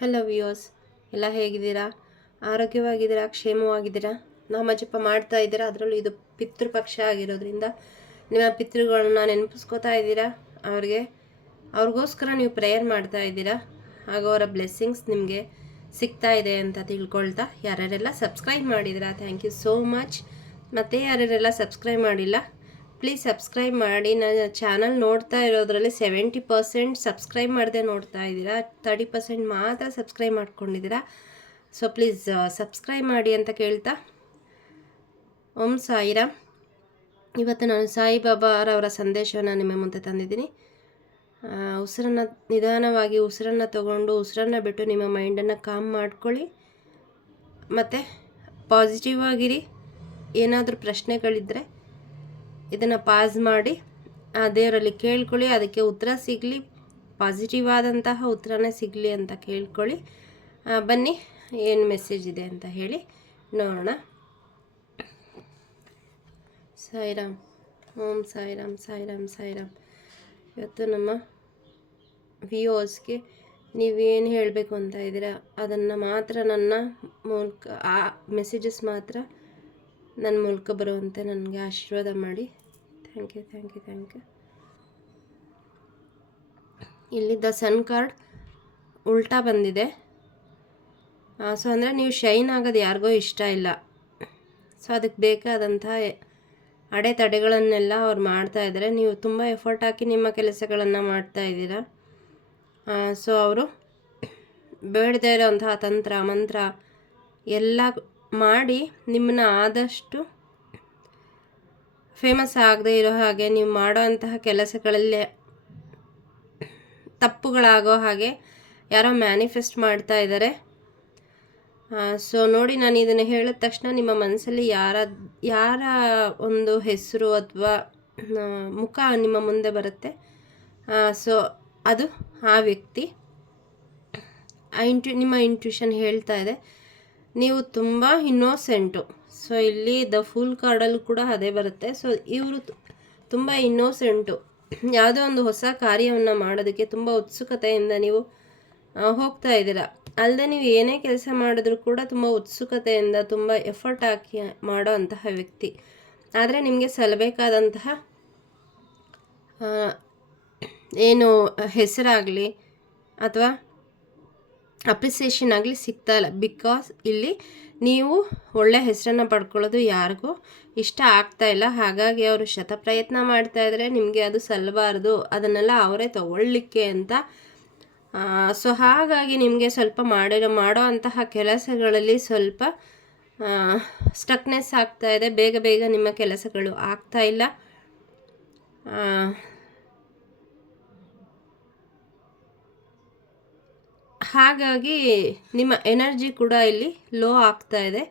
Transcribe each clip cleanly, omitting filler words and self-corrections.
Hello viewers, ಎಲ್ಲ ಹೇಗಿದ್ದೀರಾ? ಆರೋಗ್ಯವಾಗಿದ್ದೀರಾ? ಕ್ಷೇಮವಾಗಿದ್ದೀರಾ? ನಾಮ ಜಪ ಮಾಡ್ತಾ ಇದ್ದೀರಾ? ಅದರಲ್ಲೂ ಇದು ಪಿತೃಪಕ್ಷ ಆಗಿರೋದ್ರಿಂದ ನಿಮ್ಮ ಪಿತೃಗಳನ್ನ ನೆನಪಿಸ್ಕೋತಾ ಇದ್ದೀರಾ. ಅವ್ರಿಗೋಸ್ಕರ ನೀವು ಪ್ರೇಯರ್ ಮಾಡ್ತಾ ಇದ್ದೀರಾ. ಹಾಗೂ ಅವರ ಬ್ಲೆಸ್ಸಿಂಗ್ಸ್ ನಿಮಗೆ ಸಿಗ್ತಾ ಇದೆ ಅಂತ ತಿಳ್ಕೊಳ್ತಾ, ಯಾರ್ಯಾರೆಲ್ಲ ಸಬ್ಸ್ಕ್ರೈಬ್ ಮಾಡಿದ್ದೀರಾ ಥ್ಯಾಂಕ್ ಯು ಸೋ ಮಚ್. ಮತ್ತು ಯಾರ್ಯಾರೆಲ್ಲ ಸಬ್ಸ್ಕ್ರೈಬ್ ಮಾಡಿಲ್ಲ ಪ್ಲೀಸ್ ಸಬ್ಸ್ಕ್ರೈಬ್ ಮಾಡಿ. ನನ್ನ ಚಾನಲ್ ನೋಡ್ತಾ ಇರೋದ್ರಲ್ಲಿ 70% ಸಬ್ಸ್ಕ್ರೈಬ್ ಮಾಡದೆ ನೋಡ್ತಾ ಇದ್ದೀರಾ, 30% ಮಾತ್ರ ಸಬ್ಸ್ಕ್ರೈಬ್ ಮಾಡ್ಕೊಂಡಿದ್ದೀರಾ. ಸೊ ಪ್ಲೀಸ್ ಸಬ್ಸ್ಕ್ರೈಬ್ ಮಾಡಿ ಅಂತ ಕೇಳ್ತಾ, ಓಂ ಸಾಯಿರಾಮ್. ಇವತ್ತು ನಾನು ಸಾಯಿಬಾಬಾರವರ ಸಂದೇಶವನ್ನು ನಿಮ್ಮ ಮುಂದೆ ತಂದಿದ್ದೀನಿ. ಉಸಿರನ್ನು ನಿಧಾನವಾಗಿ ತಗೊಂಡು ಉಸಿರನ್ನು ಬಿಟ್ಟು ನಿಮ್ಮ ಮೈಂಡನ್ನು ಕಾಮ್ ಮಾಡ್ಕೊಳ್ಳಿ. ಮತ್ತು ಪಾಸಿಟಿವ್ ಆಗಿರಿ. ಏನಾದರೂ ಪ್ರಶ್ನೆಗಳಿದ್ದರೆ ಇದನ್ನು ಪಾಸ್ ಮಾಡಿ ದೇವರಲ್ಲಿ ಕೇಳ್ಕೊಳ್ಳಿ, ಅದಕ್ಕೆ ಉತ್ತರ ಸಿಗಲಿ, ಪಾಸಿಟಿವ್ ಆದಂತಹ ಉತ್ತರನೇ ಸಿಗಲಿ ಅಂತ ಕೇಳ್ಕೊಳ್ಳಿ. ಬನ್ನಿ ಏನು ಮೆಸೇಜ್ ಇದೆ ಅಂತ ಹೇಳಿ ನೋಡೋಣ. ಸಾಯಿರಾಮ್, ಓಂ ಸಾಯಿರಾಮ್, ಸಾಯಿರಾಮ್, ಸಾಯಿರಾಮ್. ಇವತ್ತು ನಮ್ಮ ವ್ಯೂವರ್ಸ್ಗೆ ನೀವೇನು ಹೇಳಬೇಕು ಅಂತ ಇದ್ದೀರಾ ಅದನ್ನು ಮಾತ್ರ ನನ್ನ ಮೂಲಕ, ಆ ಮೆಸೇಜಸ್ ಮಾತ್ರ ನನ್ನ ಮೂಲಕ ಬರುವಂತೆ ನನಗೆ ಆಶೀರ್ವಾದ ಮಾಡಿ. Thank you, thank you, thank you. ಇಲ್ಲಿ ದ ಸನ್ ಕಾರ್ಡ್ ಉಲ್ಟಾ ಬಂದಿದೆ. ಸೊ ಅಂದರೆ ನೀವು ಶೈನ್ ಆಗೋದು ಯಾರಿಗೋ ಇಷ್ಟ ಇಲ್ಲ. ಸೊ ಅದಕ್ಕೆ ಬೇಕಾದಂಥ ಅಡೆತಡೆಗಳನ್ನೆಲ್ಲ ಅವ್ರು ಮಾಡ್ತಾ ಇದ್ದಾರೆ. ನೀವು ತುಂಬ ಎಫರ್ಟ್ ಹಾಕಿ ನಿಮ್ಮ ಕೆಲಸಗಳನ್ನು ಮಾಡ್ತಾ ಇದ್ದೀರಾ. ಸೊ ಅವರು ಬೇಡದೇ ಇರೋಂತಹ ತಂತ್ರ ಮಂತ್ರ ಎಲ್ಲ ಮಾಡಿ ನಿಮ್ಮನ್ನ ಆದಷ್ಟು ಫೇಮಸ್ ಆಗದೆ ಇರೋ ಹಾಗೆ, ನೀವು ಮಾಡೋ ಅಂತಹ ಕೆಲಸಗಳಲ್ಲೇ ತಪ್ಪುಗಳಾಗೋ ಹಾಗೆ ಯಾರೋ ಮ್ಯಾನಿಫೆಸ್ಟ್ ಮಾಡ್ತಾ ಇದ್ದಾರೆ. ಸೊ ನೋಡಿ, ನಾನು ಇದನ್ನು ಹೇಳಿದ ತಕ್ಷಣ ನಿಮ್ಮ ಮನಸ್ಸಲ್ಲಿ ಯಾರ ಒಂದು ಹೆಸರು ಅಥವಾ ಮುಖ ನಿಮ್ಮ ಮುಂದೆ ಬರುತ್ತೆ. ಸೊ ಅದು ಆ ವ್ಯಕ್ತಿ. ನಿಮ್ಮ ಇಂಟ್ಯೂಷನ್ ಹೇಳ್ತಾ ಇದೆ ನೀವು ತುಂಬ ಇನ್ನೋಸೆಂಟು. ಸೊ ಇಲ್ಲಿ ದ ಫುಲ್ ಕಾರ್ಡಲ್ಲೂ ಕೂಡ ಅದೇ ಬರುತ್ತೆ. ಸೊ ಇವರು ತುಂಬ ಇನ್ನೋಸೆಂಟು. ಯಾವುದೋ ಒಂದು ಹೊಸ ಕಾರ್ಯವನ್ನು ಮಾಡೋದಕ್ಕೆ ತುಂಬ ಉತ್ಸುಕತೆಯಿಂದ ನೀವು ಹೋಗ್ತಾ ಇದ್ದೀರಾ. ಅಲ್ಲದೆ ನೀವು ಏನೇ ಕೆಲಸ ಮಾಡಿದ್ರೂ ಕೂಡ ತುಂಬ ಉತ್ಸುಕತೆಯಿಂದ ತುಂಬ ಎಫರ್ಟ್ ಹಾಕಿ ಮಾಡೋ ಅಂತಹ ವ್ಯಕ್ತಿ. ಆದರೆ ನಿಮಗೆ ಸಲ್ಲಬೇಕಾದಂತಹ ಏನು ಹೆಸರಾಗಲಿ ಅಥವಾ ಅಪ್ರಿಸಿಯೇಷನ್ ಆಗಲಿ ಸಿಗ್ತಾ ಇಲ್ಲ. ಬಿಕಾಸ್ ಇಲ್ಲಿ ನೀವು ಒಳ್ಳೆ ಹೆಸರನ್ನು ಪಡ್ಕೊಳ್ಳೋದು ಯಾರಿಗೂ ಇಷ್ಟ ಆಗ್ತಾ ಇಲ್ಲ. ಹಾಗಾಗಿ ಅವರು ಶತಪ್ರಯತ್ನ ಮಾಡ್ತಾ ಇದ್ದಾರೆ ನಿಮಗೆ ಅದು ಸಲ್ಲಬಾರ್ದು, ಅದನ್ನೆಲ್ಲ ಅವರೇ ತಗೊಳ್ಳಿಕ್ಕೆ ಅಂತ. ಸೊ ಹಾಗಾಗಿ ನಿಮಗೆ ಸ್ವಲ್ಪ ಮಾಡೋ ಅಂತಹ ಕೆಲಸಗಳಲ್ಲಿ ಸ್ವಲ್ಪ ಸ್ಟಕ್ನೆಸ್ ಆಗ್ತಾ ಇದೆ. ಬೇಗ ನಿಮ್ಮ ಕೆಲಸಗಳು ಆಗ್ತಾ ಇಲ್ಲ. ಹಾಗಾಗಿ ನಿಮ್ಮ ಎನರ್ಜಿ ಕೂಡ ಇಲ್ಲಿ ಲೋ ಆಗ್ತಾ ಇದೆ.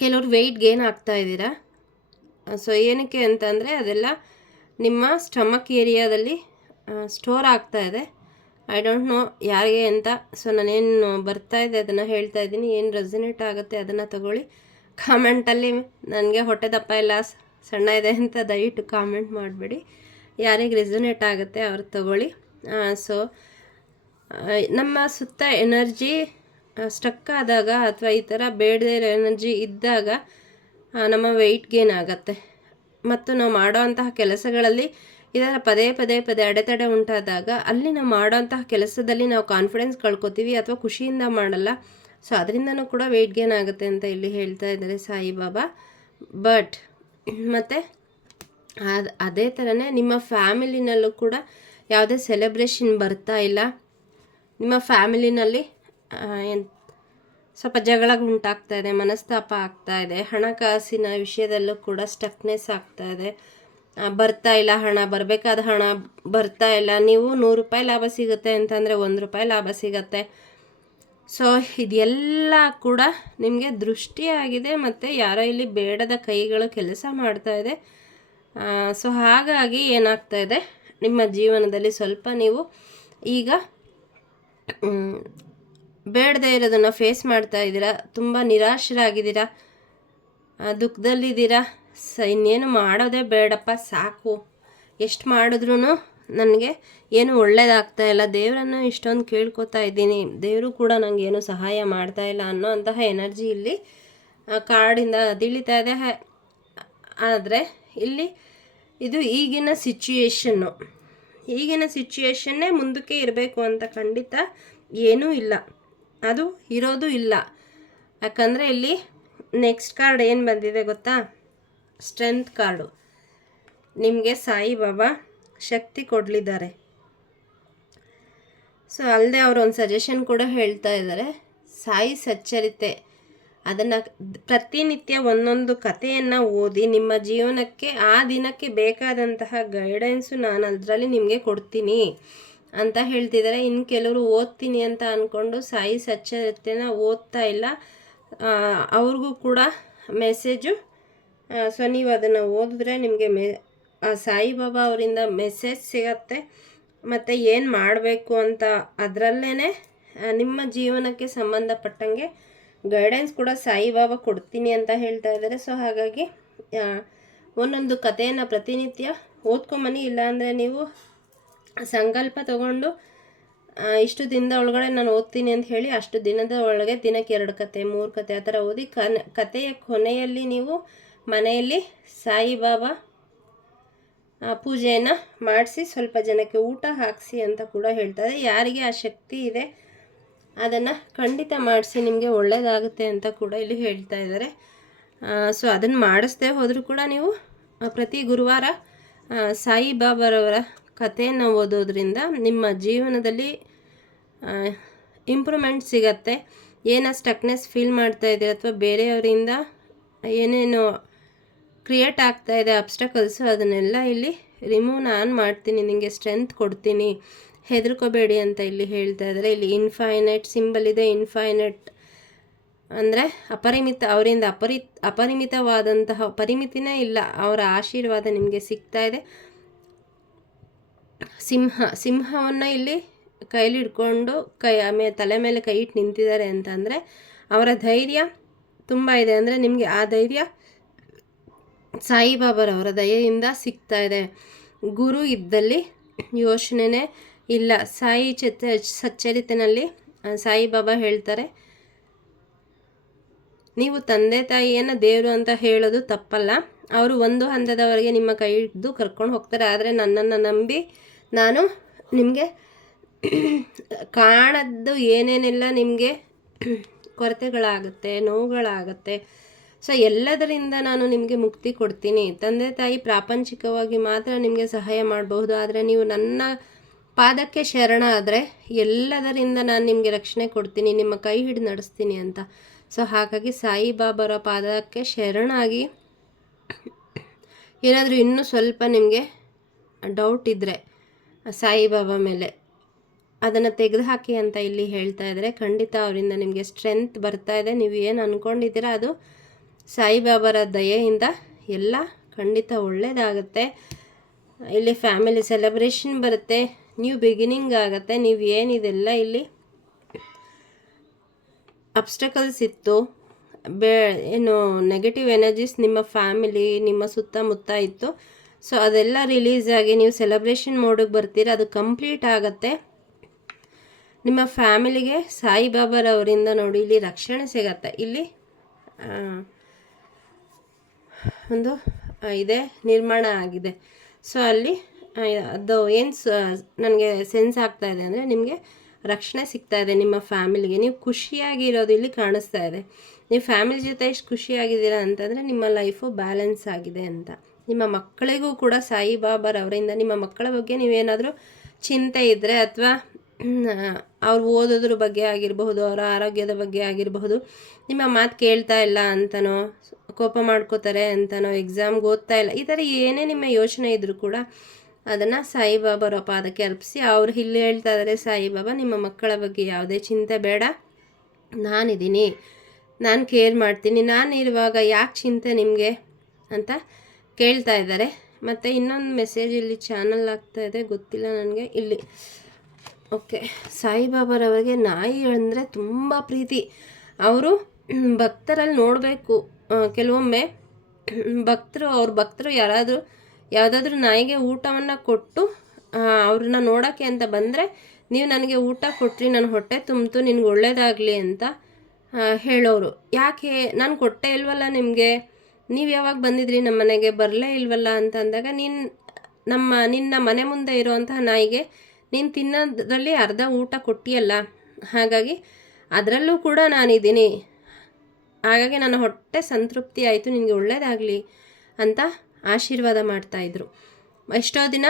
ಕೆಲವರು ವೆಯ್ಟ್ ಗೇನ್ ಆಗ್ತಾ ಇದ್ದೀರಾ. ಸೊ ಏನಕ್ಕೆ ಅಂತಂದರೆ ಅದೆಲ್ಲ ನಿಮ್ಮ ಸ್ಟಮಕ್ ಏರಿಯಾದಲ್ಲಿ ಸ್ಟೋರ್ ಆಗ್ತಾ ಇದೆ. ಐ ಡೋಂಟ್ ನೋ ಯಾರಿಗೆ ಅಂತ. ಸೊ ನಾನೇನು ಬರ್ತಾ ಇದೆ ಅದನ್ನು ಹೇಳ್ತಾ ಇದ್ದೀನಿ. ಏನು ರೆಸನೇಟ್ ಆಗುತ್ತೆ ಅದನ್ನು ತಗೊಳ್ಳಿ. ಕಾಮೆಂಟಲ್ಲಿ ನನಗೆ ಹೊಟ್ಟೆ ದಪ್ಪ ಇಲ್ಲ, ಸಣ್ಣ ಇದೆ ಅಂತ ದಯವಿಟ್ಟು ಕಾಮೆಂಟ್ ಮಾಡಬೇಡಿ. ಯಾರಿಗೆ ರೆಸನೇಟ್ ಆಗುತ್ತೆ ಅವ್ರು ತಗೊಳ್ಳಿ. ಸೊ ನಮ್ಮ ಸುತ್ತ ಎನರ್ಜಿ ಸ್ಟಕ್ ಆದಾಗ ಅಥವಾ ಈ ಥರ ಬೇಡದೇ ಇರೋ ಎನರ್ಜಿ ಇದ್ದಾಗ ನಮ್ಮ ವೆಯ್ಟ್ ಗೇನ್ ಆಗುತ್ತೆ. ಮತ್ತು ನಾವು ಮಾಡೋ ಅಂತಹ ಕೆಲಸಗಳಲ್ಲಿ ಇದರ ಪದೇ ಅಡೆತಡೆ ಉಂಟಾದಾಗ ಅಲ್ಲಿ ನಾವು ಮಾಡೋ ಅಂತಹ ಕೆಲಸದಲ್ಲಿ ನಾವು ಕಾನ್ಫಿಡೆನ್ಸ್ ಕಳ್ಕೊತೀವಿ ಅಥವಾ ಖುಷಿಯಿಂದ ಮಾಡಲ್ಲ. ಸೊ ಅದರಿಂದನೂ ಕೂಡ ವೆಯ್ಟ್ ಗೇನ್ ಆಗುತ್ತೆ ಅಂತ ಇಲ್ಲಿ ಹೇಳ್ತಾ ಇದ್ದಾರೆ ಸಾಯಿಬಾಬಾ. ಬಟ್ ಮತ್ತು ಅದೇ ಥರನೇ ನಿಮ್ಮ ಫ್ಯಾಮಿಲಿನಲ್ಲೂ ಕೂಡ ಯಾವುದೇ ಸೆಲೆಬ್ರೇಷನ್ ಬರ್ತಾ ಇಲ್ಲ. ನಿಮ್ಮ ಫ್ಯಾಮಿಲಿನಲ್ಲಿ ಸ್ವಲ್ಪ ಜಗಳ ಉಂಟಾಗ್ತಾ ಇದೆ, ಮನಸ್ತಾಪ ಆಗ್ತಾ ಇದೆ. ಹಣಕಾಸಿನ ವಿಷಯದಲ್ಲೂ ಕೂಡ ಸ್ಟಕ್ನೆಸ್ ಆಗ್ತಾ ಇದೆ. ಬರ್ತಾ ಇಲ್ಲ ಹಣ, ಬರಬೇಕಾದ ಹಣ ಬರ್ತಾ ಇಲ್ಲ. ನೀವು 100 ರೂಪಾಯಿ ಲಾಭ ಸಿಗುತ್ತೆ ಅಂತಂದರೆ 1 ರೂಪಾಯಿ ಲಾಭ ಸಿಗುತ್ತೆ. ಸೊ ಇದೆಲ್ಲ ಕೂಡ ನಿಮಗೆ ದೃಷ್ಟಿಯಾಗಿದೆ ಮತ್ತು ಯಾರೋ ಇಲ್ಲಿ ಬೇಡದ ಕೈಗಳು ಕೆಲಸ ಮಾಡ್ತಾ ಇದೆ. ಸೊ ಹಾಗಾಗಿ ಏನಾಗ್ತಾ ಇದೆ, ನಿಮ್ಮ ಜೀವನದಲ್ಲಿ ಸ್ವಲ್ಪ ನೀವು ಈಗ ಬೇಡದೇ ಇರೋದನ್ನು ಫೇಸ್ ಮಾಡ್ತಾ ಇದ್ದೀರಾ. ತುಂಬ ನಿರಾಶರಾಗಿದ್ದೀರಾ, ದುಃಖದಲ್ಲಿದ್ದೀರಾ. ಇನ್ನೇನು ಮಾಡೋದೇ ಬೇಡಪ್ಪ, ಸಾಕು, ಎಷ್ಟು ಮಾಡಿದ್ರೂ ನನಗೆ ಏನು ಒಳ್ಳೇದಾಗ್ತಾ ಇಲ್ಲ, ದೇವರನ್ನು ಇಷ್ಟೊಂದು ಕೇಳ್ಕೊತಾ ಇದ್ದೀನಿ, ದೇವರು ಕೂಡ ನನಗೆ ಏನು ಸಹಾಯ ಮಾಡ್ತಾ ಇಲ್ಲ ಅನ್ನೋ ಅಂತಹ ಎನರ್ಜಿ ಇಲ್ಲಿ ಕಾರ್ಡಿಂದ ತಿಳಿತಾ ಇದೆ. ಆದರೆ ಇಲ್ಲಿ ಇದು ಈಗಿನ ಸಿಚುಯೇಷನ್ನೇ ಮುಂದಕ್ಕೆ ಇರಬೇಕು ಅಂತ ಖಂಡಿತ ಏನೂ ಇಲ್ಲ, ಅದು ಇರೋದು ಇಲ್ಲ. ಯಾಕಂದರೆ ಇಲ್ಲಿ ನೆಕ್ಸ್ಟ್ ಕಾರ್ಡ್ ಏನು ಬಂದಿದೆ ಗೊತ್ತಾ? Strength card. ನಿಮಗೆ ಸಾಯಿಬಾಬಾ ಶಕ್ತಿ ಕೊಡಲಿದ್ದಾರೆ. ಸೊ ಅಲ್ಲದೆ ಅವರು ಒಂದು ಸಜೆಷನ್ ಕೂಡ ಹೇಳ್ತಾ ಇದ್ದಾರೆ, ಸಾಯಿ ಸಚ್ಚರಿತೆ ಅದನ್ನು ಪ್ರತಿನಿತ್ಯ ಒಂದೊಂದು ಕಥೆಯನ್ನು ಓದಿ ನಿಮ್ಮ ಜೀವನಕ್ಕೆ ಆ ದಿನಕ್ಕೆ ಬೇಕಾದಂತಹ ಗೈಡೆನ್ಸು ನಾನು ಅದರಲ್ಲಿ ನಿಮಗೆ ಕೊಡ್ತೀನಿ ಅಂತ ಹೇಳ್ತಿದ್ದಾರೆ. ಇನ್ನು ಕೆಲವರು ಓದ್ತೀನಿ ಅಂತ ಅಂದ್ಕೊಂಡು ಸಾಯಿ ಸಚ್ಚರಿತೆನ ಓದ್ತಾ ಇಲ್ಲ, ಅವ್ರಿಗೂ ಕೂಡ ಮೆಸೇಜು. ಸೊ ನೀವು ಅದನ್ನು ಓದಿದ್ರೆ ನಿಮಗೆ ಸಾಯಿಬಾಬಾ ಅವರಿಂದ ಮೆಸೇಜ್ ಸಿಗತ್ತೆ, ಮತ್ತು ಏನು ಮಾಡಬೇಕು ಅಂತ ಅದರಲ್ಲೇ ನಿಮ್ಮ ಜೀವನಕ್ಕೆ ಸಂಬಂಧಪಟ್ಟಂಗೆ ಗೈಡೆನ್ಸ್ ಕೂಡ ಸಾಯಿಬಾಬಾ ಕೊಡ್ತೀನಿ ಅಂತ ಹೇಳ್ತಾ ಇದ್ದಾರೆ. ಸೊ ಹಾಗಾಗಿ ಒಂದೊಂದು ಕಥೆಯನ್ನು ಪ್ರತಿನಿತ್ಯ ಓದ್ಕೊಂಬನ್ನಿ. ಇಲ್ಲಾಂದರೆ ನೀವು ಸಂಕಲ್ಪ ತಗೊಂಡು ಇಷ್ಟು ದಿನದ ಒಳಗಡೆ ನಾನು ಓದ್ತೀನಿ ಅಂತ ಹೇಳಿ ಅಷ್ಟು ದಿನದ ಒಳಗೆ ದಿನಕ್ಕೆ 2 ಕತೆ 3 ಕತೆ ಆ ಥರ ಓದಿ ಕಥೆಯ ಕೊನೆಯಲ್ಲಿ ನೀವು ಮನೆಯಲ್ಲಿ ಸಾಯಿಬಾಬಾ ಪೂಜೆಯನ್ನು ಮಾಡಿಸಿ ಸ್ವಲ್ಪ ಜನಕ್ಕೆ ಊಟ ಹಾಕಿಸಿ ಅಂತ ಕೂಡ ಹೇಳ್ತಾರೆ. ಯಾರಿಗೆ ಆ ಶಕ್ತಿ ಇದೆ ಅದನ್ನು ಖಂಡಿತ ಮಾಡಿಸಿ, ನಿಮಗೆ ಒಳ್ಳೆಯದಾಗುತ್ತೆ ಅಂತ ಕೂಡ ಇಲ್ಲಿ ಹೇಳ್ತಾ ಇದ್ದಾರೆ. ಸೊ ಅದನ್ನು ಮಾಡಿಸ್ದೇ ಹೋದರೂ ಕೂಡ ನೀವು ಪ್ರತಿ ಗುರುವಾರ ಸಾಯಿಬಾಬಾರವರ ಕಥೆಯನ್ನು ಓದೋದ್ರಿಂದ ನಿಮ್ಮ ಜೀವನದಲ್ಲಿ ಇಂಪ್ರೂವ್ಮೆಂಟ್ ಸಿಗತ್ತೆ. ಏನೋ ಸ್ಟಕ್ನೆಸ್ ಫೀಲ್ ಮಾಡ್ತಾ ಇದ್ದೀರ ಅಥವಾ ಬೇರೆಯವರಿಂದ ಏನೇನು ಕ್ರಿಯೇಟ್ ಆಗ್ತಾಯಿದೆ ಅಬ್ಸ್ಟಕಲ್ಸು, ಅದನ್ನೆಲ್ಲ ಇಲ್ಲಿ ರಿಮೂವ್ ನಾನು ಮಾಡ್ತೀನಿ, ನಿಮಗೆ ಸ್ಟ್ರೆಂತ್ ಕೊಡ್ತೀನಿ, ಹೆದರ್ಕೋಬೇಡಿ ಅಂತ ಇಲ್ಲಿ ಹೇಳ್ತಾ ಇದ್ದಾರೆ. ಇಲ್ಲಿ ಇನ್ಫೈನೈಟ್ ಸಿಂಬಲ್ ಇದೆ. ಇನ್ಫೈನೈಟ್ ಅಂದರೆ ಅಪರಿಮಿತ, ಅವರಿಂದ ಅಪರಿಮಿತವಾದಂತಹ ಪರಿಮಿತಿನೇ ಇಲ್ಲ, ಅವರ ಆಶೀರ್ವಾದ ನಿಮಗೆ ಸಿಗ್ತಾ ಇದೆ. ಸಿಂಹವನ್ನು ಇಲ್ಲಿ ಕೈಲಿ ಹಿಡ್ಕೊಂಡು ತಲೆ ಮೇಲೆ ಕೈ ಇಟ್ಟು ನಿಂತಿದ್ದಾರೆ ಅಂತಂದರೆ ಅವರ ಧೈರ್ಯ ತುಂಬ ಇದೆ. ಅಂದರೆ ನಿಮಗೆ ಆ ಧೈರ್ಯ ಸಾಯಿಬಾಬಾರವರ ದಯೆಯಿಂದ ಸಿಗ್ತಾ ಇದೆ. ಗುರು ಇದ್ದಲ್ಲಿ ಯೋಚನೆನೇ ಇಲ್ಲ. ಸಾಯಿ ಸಚ್ಚರಿತೆನಲ್ಲಿ ಸಾಯಿಬಾಬಾ ಹೇಳ್ತಾರೆ, ನೀವು ತಂದೆ ತಾಯಿಯನ್ನು ದೇವರು ಅಂತ ಹೇಳೋದು ತಪ್ಪಲ್ಲ, ಅವರು ಒಂದು ಹಂತದವರೆಗೆ ನಿಮ್ಮ ಕೈ ಹಿಡಿದು ಕರ್ಕೊಂಡು ಹೋಗ್ತಾರೆ. ಆದರೆ ನನ್ನನ್ನು ನಂಬಿ ನಾನು ನಿಮಗೆ ಕಾಣದ್ದು ಏನೇನೆಲ್ಲ ನಿಮಗೆ ಕೊರತೆಗಳಾಗುತ್ತೆ, ನೋವುಗಳಾಗುತ್ತೆ, ಸೊ ಎಲ್ಲದರಿಂದ ನಾನು ನಿಮಗೆ ಮುಕ್ತಿ ಕೊಡ್ತೀನಿ. ತಂದೆ ತಾಯಿ ಪ್ರಾಪಂಚಿಕವಾಗಿ ಮಾತ್ರ ನಿಮಗೆ ಸಹಾಯ ಮಾಡಬಹುದು, ಆದರೆ ನೀವು ನನ್ನ ಪಾದಕ್ಕೆ ಶರಣ ಆದರೆ ಎಲ್ಲದರಿಂದ ನಾನು ನಿಮಗೆ ರಕ್ಷಣೆ ಕೊಡ್ತೀನಿ, ನಿಮ್ಮ ಕೈ ಹಿಡಿದು ನಡೆಸ್ತೀನಿ ಅಂತ. ಸೊ ಹಾಗಾಗಿ ಸಾಯಿಬಾಬಾರ ಪಾದಕ್ಕೆ ಶರಣಾಗಿ, ಏನಾದರೂ ಇನ್ನೂ ಸ್ವಲ್ಪ ನಿಮಗೆ ಡೌಟ್ ಇದ್ದರೆ ಸಾಯಿಬಾಬಾ ಮೇಲೆ ಅದನ್ನು ತೆಗೆದುಹಾಕಿ ಅಂತ ಇಲ್ಲಿ ಹೇಳ್ತಾ ಇದ್ದಾರೆ. ಖಂಡಿತ ಅವರಿಂದ ನಿಮಗೆ ಸ್ಟ್ರೆಂತ್ ಬರ್ತಾ ಇದೆ. ನೀವು ಏನು ಅಂದ್ಕೊಂಡಿದ್ದೀರಾ ಅದು ಸಾಯಿಬಾಬಾರ ದಯೆಯಿಂದ ಎಲ್ಲ ಖಂಡಿತ ಒಳ್ಳೆಯದಾಗುತ್ತೆ. ಇಲ್ಲಿ ಫ್ಯಾಮಿಲಿ ಸೆಲೆಬ್ರೇಷನ್ ಬರುತ್ತೆ, ನ್ಯೂ ಬಿಗಿನಿಂಗ್ ಆಗುತ್ತೆ. ನೀವು ಏನಿದೆಲ್ಲ ಇಲ್ಲಿ ಅಬ್ಸ್ಟಕಲ್ಸ್ ಇತ್ತು, ಏನು ನೆಗೆಟಿವ್ ಎನರ್ಜೀಸ್ ನಿಮ್ಮ ಫ್ಯಾಮಿಲಿ ನಿಮ್ಮ ಸುತ್ತಮುತ್ತ ಇತ್ತು, ಸೊ ಅದೆಲ್ಲ ರಿಲೀಸ್ ಆಗಿ ನೀವು ಸೆಲೆಬ್ರೇಷನ್ ಮೋಡಿಗೆ ಬರ್ತೀರ. ಅದು ಕಂಪ್ಲೀಟ್ ಆಗುತ್ತೆ. ನಿಮ್ಮ ಫ್ಯಾಮಿಲಿಗೆ ಸಾಯಿಬಾಬಾರವರಿಂದ ನೋಡಿ ಇಲ್ಲಿ ರಕ್ಷಣೆ ಸಿಗತ್ತೆ. ಇಲ್ಲಿ ಒಂದು ಇದೆ ನಿರ್ಮಾಣ ಆಗಿದೆ. ಸೊ ಅಲ್ಲಿ ಅದು ಏನು ನನಗೆ ಸೆನ್ಸ್ ಆಗ್ತಾ ಇದೆ ಅಂದರೆ ನಿಮಗೆ ರಕ್ಷಣೆ ಸಿಗ್ತಾ ಇದೆ ನಿಮ್ಮ ಫ್ಯಾಮಿಲಿಗೆ. ನೀವು ಖುಷಿಯಾಗಿರೋದು ಇಲ್ಲಿ ಕಾಣಿಸ್ತಾ ಇದೆ. ನೀವು ಫ್ಯಾಮಿಲಿ ಜೊತೆ ಎಷ್ಟು ಖುಷಿಯಾಗಿದ್ದೀರಾ ಅಂತಂದರೆ ನಿಮ್ಮ ಲೈಫು ಬ್ಯಾಲೆನ್ಸ್ ಆಗಿದೆ ಅಂತ. ನಿಮ್ಮ ಮಕ್ಕಳಿಗೂ ಕೂಡ ಸಾಯಿಬಾಬಾರವರಿಂದ ನಿಮ್ಮ ಮಕ್ಕಳ ಬಗ್ಗೆ ನೀವೇನಾದರೂ ಚಿಂತೆ ಇದ್ದರೆ ಅಥವಾ ಅವ್ರು ಓದೋದ್ರ ಬಗ್ಗೆ ಆಗಿರಬಹುದು, ಅವರ ಆರೋಗ್ಯದ ಬಗ್ಗೆ ಆಗಿರಬಹುದು, ನಿಮ್ಮ ಮಾತು ಕೇಳ್ತಾ ಇಲ್ಲ ಅಂತನೋ, ಕೋಪ ಮಾಡ್ಕೋತಾರೆ ಅಂತನೋ, ಎಕ್ಸಾಮ್ಗೆ ಓದ್ತಾ ಇಲ್ಲ, ಈ ಥರ ಏನೇ ನಿಮ್ಮ ಯೋಚನೆ ಇದ್ದರೂ ಕೂಡ ಅದನ್ನು ಸಾಯಿಬಾಬಾರ ಪಾದಕ್ಕೆ ಅರ್ಪಿಸಿ. ಅವ್ರು ಇಲ್ಲಿ ಹೇಳ್ತಾ ಇದ್ದಾರೆ, ಸಾಯಿಬಾಬಾ ನಿಮ್ಮ ಮಕ್ಕಳ ಬಗ್ಗೆ ಯಾವುದೇ ಚಿಂತೆ ಬೇಡ, ನಾನಿದ್ದೀನಿ, ನಾನು ಕೇರ್ ಮಾಡ್ತೀನಿ, ನಾನಿರುವಾಗ ಯಾಕೆ ಚಿಂತೆ ನಿಮಗೆ ಅಂತ ಕೇಳ್ತಾ ಇದ್ದಾರೆ. ಮತ್ತು ಇನ್ನೊಂದು ಮೆಸೇಜ್ ಇಲ್ಲಿ ಚಾನಲ್ ಆಗ್ತಾ ಇದೆ, ಗೊತ್ತಿಲ್ಲ ನನಗೆ. ಇಲ್ಲಿ ಓಕೆ, ಸಾಯಿಬಾಬಾರವರಿಗೆ ನಾಯಿ ಅಂದರೆ ತುಂಬ ಪ್ರೀತಿ. ಅವರು ಭಕ್ತರಲ್ಲಿ ನೋಡಬೇಕು, ಕೆಲವೊಮ್ಮೆ ಅವ್ರ ಭಕ್ತರು ಯಾವುದಾದ್ರೂ ನಾಯಿಗೆ ಊಟವನ್ನು ಕೊಟ್ಟು ಅವ್ರನ್ನ ನೋಡೋಕ್ಕೆ ಅಂತ ಬಂದರೆ ನೀವು ನನಗೆ ಊಟ ಕೊಟ್ರಿ, ನನ್ನ ಹೊಟ್ಟೆ ತುಂಬಿತು, ನಿನ್ಗೆ ಒಳ್ಳೇದಾಗಲಿ ಅಂತ ಹೇಳೋರು. ಯಾಕೆ ನಾನು ಕೊಟ್ಟೆ ಇಲ್ವಲ್ಲ ನಿಮಗೆ, ನೀವು ಯಾವಾಗ ಬಂದಿದ್ರಿ ನಮ್ಮ ಮನೆಗೆ, ಬರಲೇ ಇಲ್ವಲ್ಲ ಅಂತ ಅಂದಾಗ ನಿನ್ನ ಮನೆ ಮುಂದೆ ಇರೋವಂತಹ ನಾಯಿಗೆ ನೀನು ತಿನ್ನೋದ್ರಲ್ಲಿ ಅರ್ಧ ಊಟ ಕೊಟ್ಟಿಯಲ್ಲ, ಹಾಗಾಗಿ ಅದರಲ್ಲೂ ಕೂಡ ನಾನಿದ್ದೀನಿ, ಹಾಗಾಗಿ ನನ್ನ ಹೊಟ್ಟೆ ಸಂತೃಪ್ತಿ ಆಯಿತು, ನಿನಗೆ ಒಳ್ಳೆಯದಾಗಲಿ ಅಂತ ಆಶೀರ್ವಾದ ಮಾಡ್ತಾಯಿದ್ರು. ಎಷ್ಟೋ ದಿನ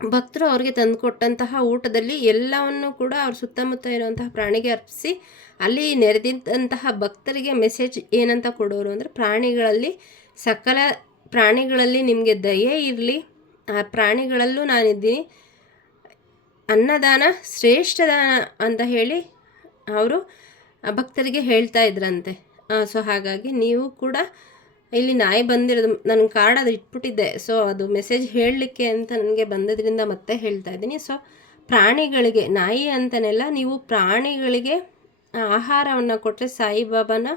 ಭಕ್ತರು ಅವ್ರಿಗೆ ತಂದುಕೊಟ್ಟಂತಹ ಊಟದಲ್ಲಿ ಎಲ್ಲವನ್ನು ಕೂಡ ಅವ್ರ ಸುತ್ತಮುತ್ತ ಇರುವಂತಹ ಪ್ರಾಣಿಗೆ ಅರ್ಪಿಸಿ ಅಲ್ಲಿ ನೆರೆದಿದ್ದಂತಹ ಭಕ್ತರಿಗೆ ಮೆಸೇಜ್ ಏನಂತ ಕೊಡೋರು ಅಂದರೆ, ಪ್ರಾಣಿಗಳಲ್ಲಿ ಸಕಲ ಪ್ರಾಣಿಗಳಲ್ಲಿ ನಿಮಗೆ ದಯೆ ಇರಲಿ, ಆ ಪ್ರಾಣಿಗಳಲ್ಲೂ ನಾನಿದ್ದೀನಿ, ಅನ್ನದಾನ ಶ್ರೇಷ್ಠ ದಾನ ಅಂತ ಹೇಳಿ ಅವರು ಭಕ್ತರಿಗೆ ಹೇಳ್ತಾ ಇದ್ರಂತೆ. ಸೊ ಹಾಗಾಗಿ ನೀವು ಕೂಡ ಇಲ್ಲಿ ನಾಯಿ ಬಂದಿರೋದು ನನ್ನ ಕಾರ್ಡ್ ಅದು ಇಟ್ಬಿಟ್ಟಿದ್ದೆ, ಸೊ ಅದು ಮೆಸೇಜ್ ಹೇಳಲಿಕ್ಕೆ ಅಂತ ನನಗೆ ಬಂದದ್ರಿಂದ ಮತ್ತೆ ಹೇಳ್ತಾ ಇದ್ದೀನಿ. ಸೊ ಪ್ರಾಣಿಗಳಿಗೆ, ನಾಯಿ ಅಂತನೆಲ್ಲ, ನೀವು ಪ್ರಾಣಿಗಳಿಗೆ ಆಹಾರವನ್ನು ಕೊಟ್ಟರೆ ಸಾಯಿಬಾಬಾನ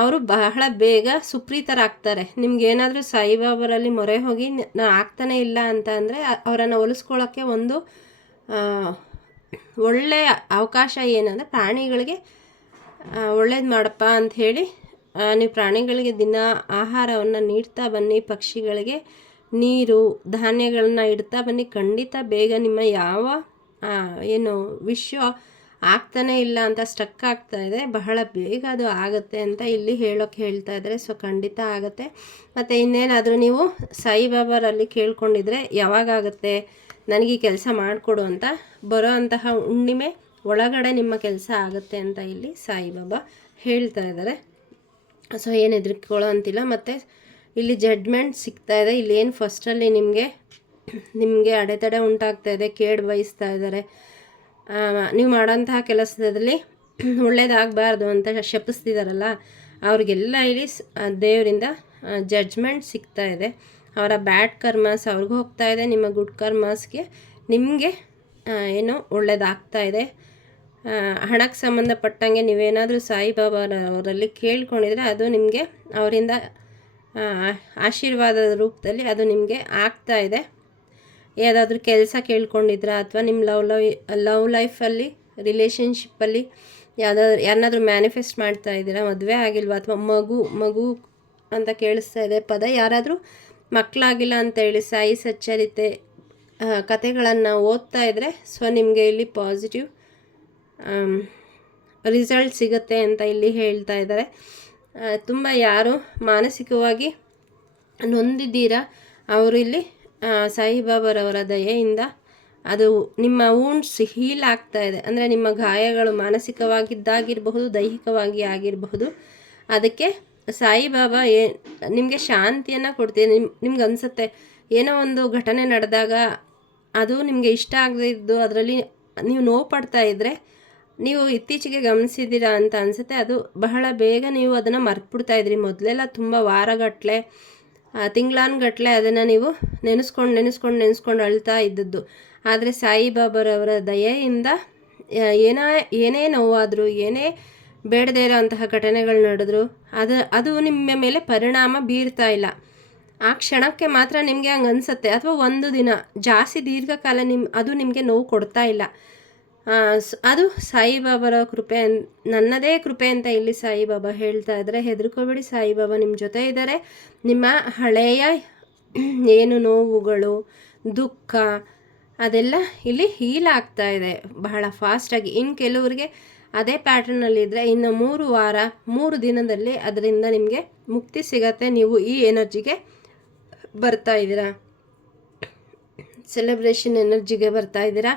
ಅವರು ಬಹಳ ಬೇಗ ಸುಪ್ರೀತರಾಗ್ತಾರೆ. ನಿಮ್ಗೇನಾದರೂ ಸಾಯಿಬಾಬರಲ್ಲಿ ಮೊರೆ ಹೋಗಿ ನಾನು ಆಗ್ತಾನೆ ಇಲ್ಲ ಅಂತ ಅಂದರೆ ಅವರನ್ನು ಒಲಿಸ್ಕೊಳ್ಳೋಕ್ಕೆ ಒಂದು ಒಳ್ಳೆಯ ಅವಕಾಶ ಏನಂದರೆ, ಪ್ರಾಣಿಗಳಿಗೆ ಒಳ್ಳೇದು ಮಾಡಪ್ಪ ಅಂಥೇಳಿ ನೀವು ಪ್ರಾಣಿಗಳಿಗೆ ದಿನ ಆಹಾರವನ್ನು ನೀಡ್ತಾ ಬನ್ನಿ, ಪಕ್ಷಿಗಳಿಗೆ ನೀರು ಧಾನ್ಯಗಳನ್ನ ಇಡ್ತಾ ಬನ್ನಿ. ಖಂಡಿತ ಬೇಗ ನಿಮ್ಮ ಯಾವ ಏನು ವಿಷಯ ಆಗ್ತಾನೆ ಇಲ್ಲ ಅಂತ ಸ್ಟಕ್ ಆಗ್ತಾ ಇದೆ, ಬಹಳ ಬೇಗ ಅದು ಆಗುತ್ತೆ ಅಂತ ಇಲ್ಲಿ ಹೇಳ್ತಾ ಇದ್ದಾರೆ. ಸೊ ಖಂಡಿತ ಆಗುತ್ತೆ. ಮತ್ತು ಇನ್ನೇನಾದರೂ ನೀವು ಸಾಯಿಬಾಬಾರಲ್ಲಿ ಕೇಳ್ಕೊಂಡಿದ್ರೆ ಯಾವಾಗುತ್ತೆ ನನಗೆ ಈ ಕೆಲಸ ಮಾಡಿಕೊಡು ಅಂತ, ಬರೋ ಅಂತಹ ಹುಣ್ಣಿಮೆ ಒಳಗಡೆ ನಿಮ್ಮ ಕೆಲಸ ಆಗುತ್ತೆ ಅಂತ ಇಲ್ಲಿ ಸಾಯಿಬಾಬಾ ಹೇಳ್ತಾ ಇದ್ದಾರೆ. ಸೊ ಏನು ಹೆದರ್ಕೊಳ್ಳೋ ಅಂತಿಲ್ಲ. ಮತ್ತು ಇಲ್ಲಿ ಜಡ್ಜ್ಮೆಂಟ್ ಸಿಗ್ತಾ ಇದೆ. ಇಲ್ಲಿ ಏನು ಫಸ್ಟಲ್ಲಿ ನಿಮಗೆ ಅಡೆತಡೆ ಉಂಟಾಗ್ತಾ ಇದೆ, ಕೇಡು ಬಯಸ್ತಾ ಇದ್ದಾರೆ, ನೀವು ಮಾಡೋಂತಹ ಕೆಲಸದಲ್ಲಿ ಒಳ್ಳೇದಾಗಬಾರ್ದು ಅಂತ ಶಪಿಸ್ತಿದಾರಲ್ಲ, ಅವ್ರಿಗೆಲ್ಲ ಇಲ್ಲಿ ದೇವರಿಂದ ಜಡ್ಜ್ಮೆಂಟ್ ಸಿಗ್ತಾ ಇದೆ. ಅವರ ಬ್ಯಾಡ್ ಕರ್ಮಸ್ ಅವ್ರಿಗೂ ಹೋಗ್ತಾ ಇದೆ, ನಿಮ್ಮ ಗುಡ್ ಕರ್ಮಸ್ಗೆ ನಿಮಗೆ ಏನು ಒಳ್ಳೇದಾಗ್ತಾ ಇದೆ. ಹಣಕ್ಕೆ ಸಂಬಂಧಪಟ್ಟಂಗೆ ನೀವೇನಾದರೂ ಸಾಯಿಬಾಬಾರವರಲ್ಲಿ ಕೇಳ್ಕೊಂಡಿದ್ರೆ ಅದು ನಿಮಗೆ ಅವರಿಂದ ಆಶೀರ್ವಾದದ ರೂಪದಲ್ಲಿ ಅದು ನಿಮಗೆ ಆಗ್ತಾ ಇದೆ. ಯಾವುದಾದ್ರೂ ಕೆಲಸ ಕೇಳ್ಕೊಂಡಿದ್ರ, ಅಥವಾ ನಿಮ್ಮ ಲವ್ ಲೈಫಲ್ಲಿ ರಿಲೇಷನ್ಶಿಪ್ಪಲ್ಲಿ ಯಾರನ್ನಾದ್ರೂ ಮ್ಯಾನಿಫೆಸ್ಟ್ ಮಾಡ್ತಾ ಇದ್ದೀರಾ, ಮದುವೆ ಆಗಿಲ್ವಾ, ಅಥವಾ ಮಗು ಅಂತ ಕೇಳಿಸ್ತಾ ಇದೆ ಪದ, ಯಾರಾದರೂ ಮಕ್ಕಳಾಗಿಲ್ಲ ಅಂತೇಳಿ ಸಾಯಿ ಸಚ್ಚರಿತೆ ಕತೆಗಳನ್ನು ಓದ್ತಾ ಇದ್ದರೆ, ಸೊ ನಿಮಗೆ ಇಲ್ಲಿ ಪಾಸಿಟಿವ್ ರಿಸಲ್ಟ್ ಸಿಗುತ್ತೆ ಅಂತ ಇಲ್ಲಿ ಹೇಳ್ತಾ ಇದ್ದಾರೆ. ತುಂಬ ಯಾರು ಮಾನಸಿಕವಾಗಿ ನೊಂದಿದ್ದೀರಾ ಅವರು ಇಲ್ಲಿ ಸಾಯಿಬಾಬಾರವರ ದಯೆಯಿಂದ ಅದು ನಿಮ್ಮ ವೂಂಡ್ಸ್ ಹೀಲ್ ಆಗ್ತಾ ಇದೆ. ಅಂದರೆ ನಿಮ್ಮ ಗಾಯಗಳು ಮಾನಸಿಕವಾಗಿದ್ದಾಗಿರಬಹುದು, ದೈಹಿಕವಾಗಿ ಆಗಿರಬಹುದು, ಅದಕ್ಕೆ ಸಾಯಿಬಾಬಾ ನಿಮಗೆ ಶಾಂತಿಯನ್ನು ಕೊಡ್ತೀವಿ. ನಿಮ್ಗೆ ಅನಿಸುತ್ತೆ ಏನೋ ಒಂದು ಘಟನೆ ನಡೆದಾಗ ಅದು ನಿಮಗೆ ಇಷ್ಟ ಆಗದೇ ಇದ್ದು ಅದರಲ್ಲಿ ನೀವು ನೋವು ಪಡ್ತಾ ಇದ್ದರೆ, ನೀವು ಇತ್ತೀಚೆಗೆ ಗಮನಿಸಿದ್ದೀರಾ ಅಂತ ಅನಿಸುತ್ತೆ, ಅದು ಬಹಳ ಬೇಗ ನೀವು ಅದನ್ನು ಮರ್ತ್ಬಿಡ್ತಾಯಿದ್ರಿ. ಮೊದಲೆಲ್ಲ ತುಂಬ ವಾರಗಟ್ಟಲೆ ತಿಂಗಳಾನುಗಟ್ಟಲೆ ಅದನ್ನು ನೀವು ನೆನೆಸ್ಕೊಂಡು ಅಳ್ತಾ ಇದ್ದದ್ದು. ಆದರೆ ಸಾಯಿಬಾಬಾರವರ ದಯೆಯಿಂದ ಏನೇ ನೋವಾದರೂ, ಏನೇ ಬೇಡದೇ ಇರೋ ಅಂತಹ ಘಟನೆಗಳು ನಡೆದ್ರು ಅದು ನಿಮ್ಮ ಮೇಲೆ ಪರಿಣಾಮ ಬೀರ್ತಾ ಇಲ್ಲ. ಆ ಕ್ಷಣಕ್ಕೆ ಮಾತ್ರ ನಿಮಗೆ ಹಂಗೆ ಅನಿಸುತ್ತೆ, ಅಥವಾ ಒಂದು ದಿನ ಜಾಸ್ತಿ ದೀರ್ಘಕಾಲ ಅದು ನಿಮಗೆ ನೋವು ಕೊಡ್ತಾ ಇಲ್ಲ. ಅದು ಸಾಯಿಬಾಬಾರ ಕೃಪೆ, ನನ್ನದೇ ಕೃಪೆ ಅಂತ ಇಲ್ಲಿ ಸಾಯಿಬಾಬಾ ಹೇಳ್ತಾ ಇದ್ದಾರೆ. ಹೆದರ್ಕೋಬೇಡಿ, ಸಾಯಿಬಾಬಾ ನಿಮ್ಮ ಜೊತೆ ಇದ್ದಾರೆ. ನಿಮ್ಮ ಹಳೆಯ ಏನು ನೋವುಗಳು, ದುಃಖ ಅದೆಲ್ಲ ಇಲ್ಲಿ ಹೀಲ್ ಆಗ್ತಾ ಇದೆ ಬಹಳ ಫಾಸ್ಟಾಗಿ. ಇನ್ನು ಕೆಲವರಿಗೆ ಅದೇ ಪ್ಯಾಟರ್ನಲ್ಲಿದ್ದರೆ ಇನ್ನು 3 ವಾರ 3 ದಿನದಲ್ಲಿ ಅದರಿಂದ ನಿಮಗೆ ಮುಕ್ತಿ ಸಿಗತ್ತೆ. ನೀವು ಈ ಎನರ್ಜಿಗೆ ಬರ್ತಾ ಇದ್ದೀರಾ, ಸೆಲೆಬ್ರೇಷನ್ ಎನರ್ಜಿಗೆ ಬರ್ತಾ ಇದ್ದೀರಾ.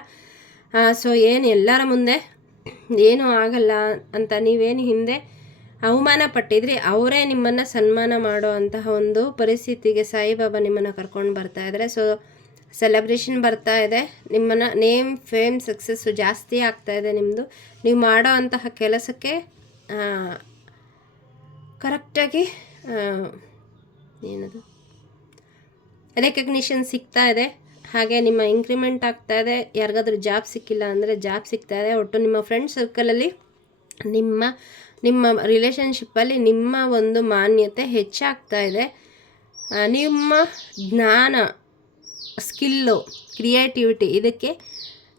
ಸೊ ಏನು ಎಲ್ಲರ ಮುಂದೆ ಏನೂ ಆಗಲ್ಲ ಅಂತ ನೀವೇನು ಹಿಂದೆ ಅವಮಾನ ಪಟ್ಟಿದ್ರಿ, ಅವರೇ ನಿಮ್ಮನ್ನು ಸನ್ಮಾನ ಮಾಡೋ ಅಂತಹ ಒಂದು ಪರಿಸ್ಥಿತಿಗೆ ಸಾಯಿಬಾಬಾ ನಿಮ್ಮನ್ನು ಕರ್ಕೊಂಡು ಬರ್ತಾ ಇದ್ದಾರೆ. ಸೊ ಸೆಲೆಬ್ರೇಷನ್ ಬರ್ತಾ ಇದೆ, ನಿಮ್ಮನ್ನು ನೇಮ್ ಫೇಮ್ ಸಕ್ಸಸ್ಸು ಜಾಸ್ತಿ ಆಗ್ತಾ ಇದೆ. ನಿಮ್ಮದು ನೀವು ಮಾಡೋ ಅಂತಹ ಕೆಲಸಕ್ಕೆ ಕರೆಕ್ಟಾಗಿ ಏನದು ರೆಕಗ್ನಿಷನ್ ಸಿಗ್ತಾ ಇದೆ. ಹಾಗೆ ನಿಮ್ಮ ಇಂಕ್ರಿಮೆಂಟ್ ಆಗ್ತಾ ಇದೆ. ಯಾರಿಗಾದ್ರೂ ಜಾಬ್ ಸಿಕ್ಕಿಲ್ಲ ಅಂದರೆ ಜಾಬ್ ಸಿಗ್ತಾ ಇದೆ. ಒಟ್ಟು ನಿಮ್ಮ ಫ್ರೆಂಡ್ ಸರ್ಕಲಲ್ಲಿ ನಿಮ್ಮ ರಿಲೇಷನ್ಶಿಪ್ಪಲ್ಲಿ ನಿಮ್ಮ ಒಂದು ಮಾನ್ಯತೆ ಹೆಚ್ಚಾಗ್ತಾ ಇದೆ. ನಿಮ್ಮ ಜ್ಞಾನ ಸ್ಕಿಲ್ಲು, ಕ್ರಿಯೇಟಿವಿಟಿ, ಇದಕ್ಕೆ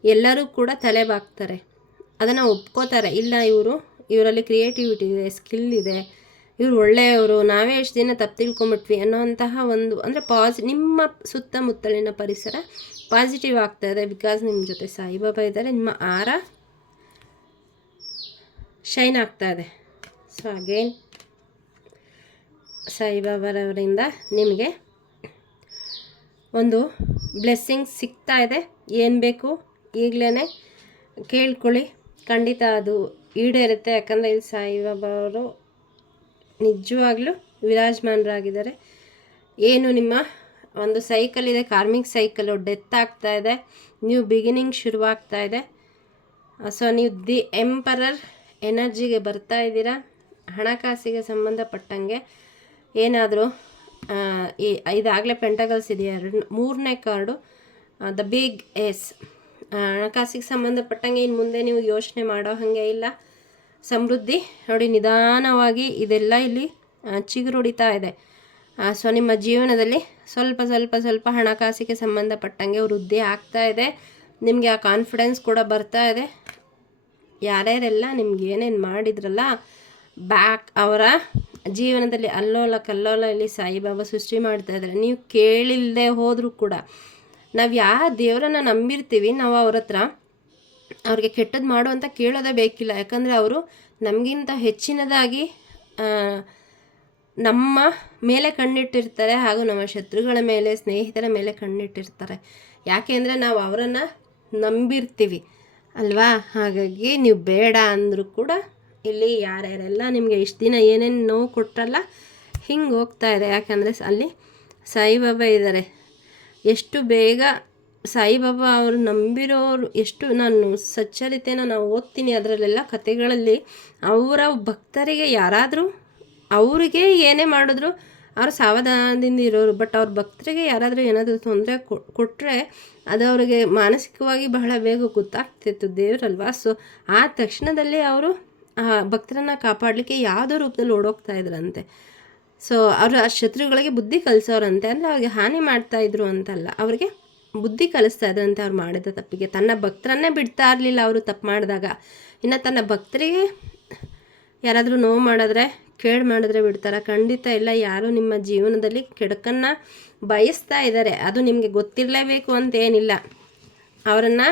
ಎಲ್ಲರೂ ಕೂಡ ತಲೆ ಬಾಗ್ತಾರೆ, ಅದನ್ನು ಒಪ್ಕೋತಾರೆ. ಇಲ್ಲ ಇವರಲ್ಲಿ ಕ್ರಿಯೇಟಿವಿಟಿ ಇದೆ, ಸ್ಕಿಲ್ ಇದೆ, ಇವ್ರು ಒಳ್ಳೆಯವರು, ನಾವೇ ಎಷ್ಟು ದಿನ ತಪ್ಪು ತಿಳ್ಕೊಂಬಿಟ್ವಿ ಅನ್ನೋಂತಹ ಒಂದು ಅಂದರೆ ನಿಮ್ಮ ಸುತ್ತಮುತ್ತಲಿನ ಪರಿಸರ ಪಾಸಿಟಿವ್ ಆಗ್ತಾ ಇದೆ. ಬಿಕಾಸ್ ನಿಮ್ಮ ಜೊತೆ ಸಾಯಿಬಾಬಾ ಇದ್ದಾರೆ, ನಿಮ್ಮ ಆರ ಶೈನ್ ಆಗ್ತಾ ಇದೆ. ಸೊ ಅಗೇನ್ ಸಾಯಿಬಾಬಾರವರಿಂದ ನಿಮಗೆ ಒಂದು ಬ್ಲೆಸ್ಸಿಂಗ್ಸ್ ಸಿಗ್ತಾ ಇದೆ. ಏನು ಬೇಕು ಈಗಲೇ ಕೇಳ್ಕೊಳ್ಳಿ, ಖಂಡಿತ ಅದು ಈಡೇರುತ್ತೆ. ಯಾಕಂದರೆ ಇಲ್ಲಿ ಸಾಯಿಬಾಬಾ ಅವರು ನಿಜವಾಗ್ಲೂ ವಿರಾಜಮಾನರಾಗಿದ್ದಾರೆ. ಏನು ನಿಮ್ಮ ಒಂದು ಸೈಕಲ್ ಇದೆ, ಕಾರ್ಮಿಕ್ ಸೈಕಲು ಡೆತ್ ಆಗ್ತಾ ಇದೆ, ನ್ಯೂ ಬಿಗಿನಿಂಗ್ ಶುರುವಾಗ್ತಾ ಇದೆ. ಸೊ ನೀವು ದಿ ಎಂಪರರ್ ಎನರ್ಜಿಗೆ ಬರ್ತಾ ಇದ್ದೀರಾ. ಹಣಕಾಸಿಗೆ ಸಂಬಂಧಪಟ್ಟಂಗೆ ಏನಾದರೂ ಇದಾಗಲೇ ಪೆಂಟಗಲ್ಸ್ ಇದೆಯಾ, ಮೂರನೇ ಕಾರ್ಡು ದ ಬಿಗ್ ಎಸ್. ಹಣಕಾಸಿಗೆ ಸಂಬಂಧಪಟ್ಟಂಗೆ ಇನ್ನು ಮುಂದೆ ನೀವು ಯೋಚನೆ ಮಾಡೋ ಹಾಗೆ ಇಲ್ಲ. ಸಮೃದ್ಧಿ ನೋಡಿ, ನಿಧಾನವಾಗಿ ಇದೆಲ್ಲ ಇಲ್ಲಿ ಚಿಗುರೊಡಿತಾ ಇದೆ. ಸೊ ನಿಮ್ಮ ಜೀವನದಲ್ಲಿ ಸ್ವಲ್ಪ ಸ್ವಲ್ಪ ಸ್ವಲ್ಪ ಹಣಕಾಸಿಗೆ ಸಂಬಂಧಪಟ್ಟಂಗೆ ವೃದ್ಧಿ ಆಗ್ತಾ ಇದೆ. ನಿಮಗೆ ಆ ಕಾನ್ಫಿಡೆನ್ಸ್ ಕೂಡ ಬರ್ತಾ ಇದೆ. ಯಾರ್ಯಾರೆಲ್ಲ ನಿಮ್ಗೆ ಏನೇನು ಮಾಡಿದ್ರಲ್ಲ ಬ್ಯಾಕ್ ಅವರ ಜೀವನದಲ್ಲಿ ಅಲ್ಲೋಲ ಕಲ್ಲೋಲ ಇಲ್ಲಿ ಸಾಯಿಬಾಬಾ ಸೃಷ್ಟಿ ಮಾಡ್ತಾ ಇದ್ದಾರೆ. ನೀವು ಕೇಳಿಲ್ಲದೆ ಹೋದರೂ ಕೂಡ ನಾವು ಯಾವ ದೇವರನ್ನು ನಂಬಿರ್ತೀವಿ, ನಾವು ಅವ್ರ ಹತ್ರ ಅವ್ರಿಗೆ ಕೆಟ್ಟದ್ದು ಮಾಡು ಅಂತ ಕೇಳೋದೇ ಬೇಕಿಲ್ಲ. ಯಾಕಂದರೆ ಅವರು ನಮಗಿಂತ ಹೆಚ್ಚಿನದಾಗಿ ನಮ್ಮ ಮೇಲೆ ಕಣ್ಣಿಟ್ಟಿರ್ತಾರೆ, ಹಾಗೂ ನಮ್ಮ ಶತ್ರುಗಳ ಮೇಲೆ, ಸ್ನೇಹಿತರ ಮೇಲೆ ಕಣ್ಣಿಟ್ಟಿರ್ತಾರೆ. ಯಾಕೆ ಅಂದರೆ ನಾವು ಅವರನ್ನು ನಂಬಿರ್ತೀವಿ ಅಲ್ವಾ. ಹಾಗಾಗಿ ನೀವು ಬೇಡ ಅಂದರೂ ಕೂಡ ಇಲ್ಲಿ ಯಾರ್ಯಾರೆಲ್ಲ ನಿಮಗೆ ಇಷ್ಟು ದಿನ ಏನೇನು ನೋವು ಕೊಟ್ಟರಲ್ಲ ಹಿಂಗೆ ಹೋಗ್ತಾ ಇದೆ. ಯಾಕಂದರೆ ಅಲ್ಲಿ ಸಾಯಿಬಾಬಾ ಇದ್ದಾರೆ. ಎಷ್ಟು ಬೇಗ ಸಾಯಿಬಾಬಾ ಅವರು ನಂಬಿರೋರು, ಎಷ್ಟು ನಾನು ಸಚ್ಚರಿತೆನ ನಾವು ಓದ್ತೀನಿ ಅದರಲ್ಲೆಲ್ಲ ಕಥೆಗಳಲ್ಲಿ, ಅವರ ಭಕ್ತರಿಗೆ ಯಾರಾದರೂ ಅವರಿಗೆ ಏನೇ ಮಾಡಿದ್ರು ಅವರು ಸಾವಧಾನದಿಂದ ಇರೋರು. ಬಟ್ ಅವ್ರ ಭಕ್ತರಿಗೆ ಯಾರಾದರೂ ಏನಾದರೂ ತೊಂದರೆ ಕೊಟ್ಟರೆ ಅದು ಅವರಿಗೆ ಮಾನಸಿಕವಾಗಿ ಬಹಳ ಬೇಗ ಗೊತ್ತಾಗ್ತಿತ್ತು, ದೇವರಲ್ವಾ. ಸೊ ಆ ತಕ್ಷಣದಲ್ಲಿ ಅವರು ಆ ಭಕ್ತರನ್ನು ಕಾಪಾಡಲಿಕ್ಕೆ ಯಾವುದೋ ರೂಪದಲ್ಲಿ ಓಡೋಗ್ತಾ ಇದ್ರಂತೆ. ಸೊ ಅವರು ಆ ಶತ್ರುಗಳಿಗೆ ಬುದ್ಧಿ ಕಲಿಸೋರಂತೆ. ಅಂದರೆ ಅವ್ರಿಗೆ ಹಾನಿ ಮಾಡ್ತಾಯಿದ್ರು ಅಂತಲ್ಲ, ಅವ್ರಿಗೆ ಬುದ್ಧಿ ಕಲಿಸ್ತಾ ಇದ್ರಂತೆ ಅವ್ರು ಮಾಡಿದ ತಪ್ಪಿಗೆ. ತನ್ನ ಭಕ್ತರನ್ನೇ ಬಿಡ್ತಾ ಇರಲಿಲ್ಲ ಅವರು ತಪ್ಪು ಮಾಡಿದಾಗ. ಇನ್ನು ತನ್ನ ಭಕ್ತರಿಗೆ ಯಾರಾದರೂ ನೋವು ಮಾಡಿದ್ರೆ, ಕೇಡು ಮಾಡಿದ್ರೆ ಬಿಡ್ತಾರೆ? ಖಂಡಿತ ಇಲ್ಲ. ಯಾರು ನಿಮ್ಮ ಜೀವನದಲ್ಲಿ ಕೆಡಕನ್ನು ಬಯಸ್ತಾ ಇದ್ದಾರೆ, ಅದು ನಿಮಗೆ ಗೊತ್ತಿರಲೇಬೇಕು ಅಂತೇನಿಲ್ಲ. ಅವರನ್ನು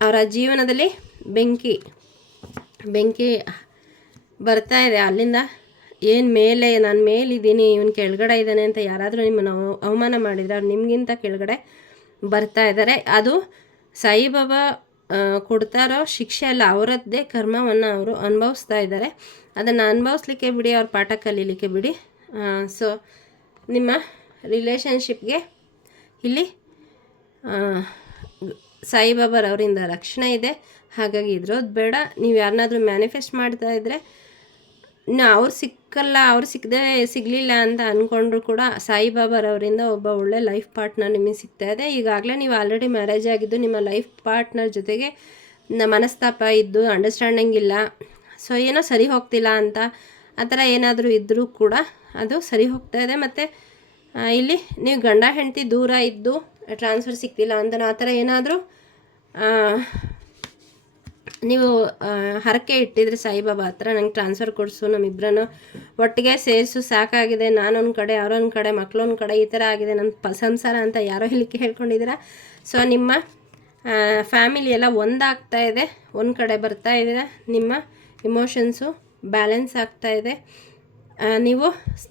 ಅವರ ಜೀವನದಲ್ಲಿ ಬೆಂಕಿ ಬರ್ತಾ ಇದೆ. ಅಲ್ಲಿಂದ ಏನು ಮೇಲೆ ನಾನು ಮೇಲಿದ್ದೀನಿ, ಇವನು ಕೆಳಗಡೆ ಇದ್ದಾನೆ ಅಂತ ಯಾರಾದರೂ ನಿಮ್ಮನ್ನು ಅವಮಾನ ಮಾಡಿದರೆ ಅವ್ರು ನಿಮಗಿಂತ ಕೆಳಗಡೆ ಬರ್ತಾ ಇದ್ದಾರೆ. ಅದು ಸಾಯಿಬಾಬಾ ಕೊಡ್ತಾ ಇರೋ ಶಿಕ್ಷೆ ಅಲ್ಲ, ಅವರದ್ದೇ ಕರ್ಮವನ್ನು ಅವರು ಅನುಭವಿಸ್ತಾ ಇದ್ದಾರೆ. ಅದನ್ನು ಅನುಭವಿಸ್ಲಿಕ್ಕೆ ಬಿಡಿ, ಅವ್ರ ಪಾಠ ಕಲೀಲಿಕ್ಕೆ ಬಿಡಿ. ಸೊ ನಿಮ್ಮ ರಿಲೇಷನ್ಶಿಪ್ಗೆ ಇಲ್ಲಿ ಸಾಯಿಬಾಬಾರವರಿಂದ ರಕ್ಷಣೆ ಇದೆ. ಹಾಗಾಗಿ ಇದ್ರೋದು ಬೇಡ. ನೀವು ಯಾರನ್ನಾದ್ರೂ ಮ್ಯಾನಿಫೆಸ್ಟ್ ಮಾಡ್ತಾ ಇದ್ದರೆ, ಅವ್ರು ಸಿಗಲಿಲ್ಲ ಅಂತ ಅಂದ್ಕೊಂಡ್ರು ಕೂಡ ಸಾಯಿಬಾಬಾರವರಿಂದ ಒಬ್ಬ ಒಳ್ಳೆ ಲೈಫ್ ಪಾರ್ಟ್ನರ್ ನಿಮಗೆ ಸಿಗ್ತಾ ಇದೆ. ಈಗಾಗಲೇ ನೀವು ಆಲ್ರೆಡಿ ಮ್ಯಾರೇಜ್ ಆಗಿದ್ದು, ನಿಮ್ಮ ಲೈಫ್ ಪಾರ್ಟ್ನರ್ ಜೊತೆಗೆ ಮನಸ್ತಾಪ ಇದ್ದು, ಅಂಡರ್ಸ್ಟ್ಯಾಂಡಿಂಗ್ ಇಲ್ಲ, ಸೊ ಏನೋ ಸರಿ ಹೋಗ್ತಿಲ್ಲ ಅಂತ ಆ ಥರ ಏನಾದರೂ ಇದ್ದರೂ ಕೂಡ ಅದು ಸರಿ ಹೋಗ್ತಾ ಇದೆ. ಮತ್ತು ಇಲ್ಲಿ ನೀವು ಗಂಡ ಹೆಂಡತಿ ದೂರ ಇದ್ದು ಟ್ರಾನ್ಸ್ಫರ್ ಸಿಗ್ತಿಲ್ಲ ಅಂತ ಆ ಥರ ಏನಾದರೂ ನೀವು ಹರಕೆ ಇಟ್ಟಿದ್ರೆ ಸಾಯಿಬಾಬಾ ಹತ್ರ, ನಂಗೆ ಟ್ರಾನ್ಸ್ಫರ್ ಕೊಡಿಸು, ನಮ್ಮಿಬ್ಬರನ್ನು ಒಟ್ಟಿಗೆ ಸೇರಿಸು, ಸಾಕಾಗಿದೆ, ನಾನೊಂದು ಕಡೆ ಅವರೊಂದು ಕಡೆ, ಮಕ್ಕಳೊಂದು ಕಡೆ, ಈ ಥರ ಆಗಿದೆ ನನ್ನ ಸಂಸಾರ ಅಂತ ಯಾರೋ ಹೇಳಿಕೆ ಹೇಳ್ಕೊಂಡಿದ್ದೀರಾ. ಸೊ ನಿಮ್ಮ ಫ್ಯಾಮಿಲಿ ಎಲ್ಲ ಒಂದಾಗ್ತಾ ಇದೆ, ಒಂದು ಕಡೆ ಬರ್ತಾ ಇದ್ದೀರಾ, ನಿಮ್ಮ ಇಮೋಷನ್ಸು ಬ್ಯಾಲೆನ್ಸ್ ಆಗ್ತಾ ಇದೆ. ನೀವು